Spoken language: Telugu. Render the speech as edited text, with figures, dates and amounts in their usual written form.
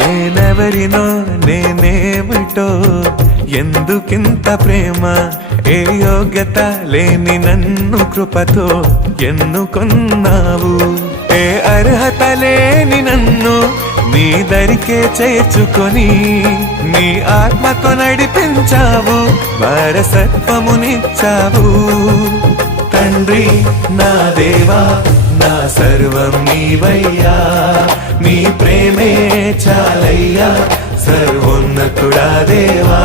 నేనెవరినో నేనేమిటో ఎందుకింత ప్రేమ, ఏ యోగ్యత లేని నన్ను కృపతో ఎన్నుకొన్నావు. ఏ అర్హత లేని నన్ను నీ దరికే చేర్చుకొని నీ ఆత్మతో నడిపించావు, వారసత్వమునిచ్చావు. తండ్రి నా దేవా నా సర్వం నీవయ్యా, నీ ప్రేమే చాలయ్యా సర్వోన్నతుడా దేవా.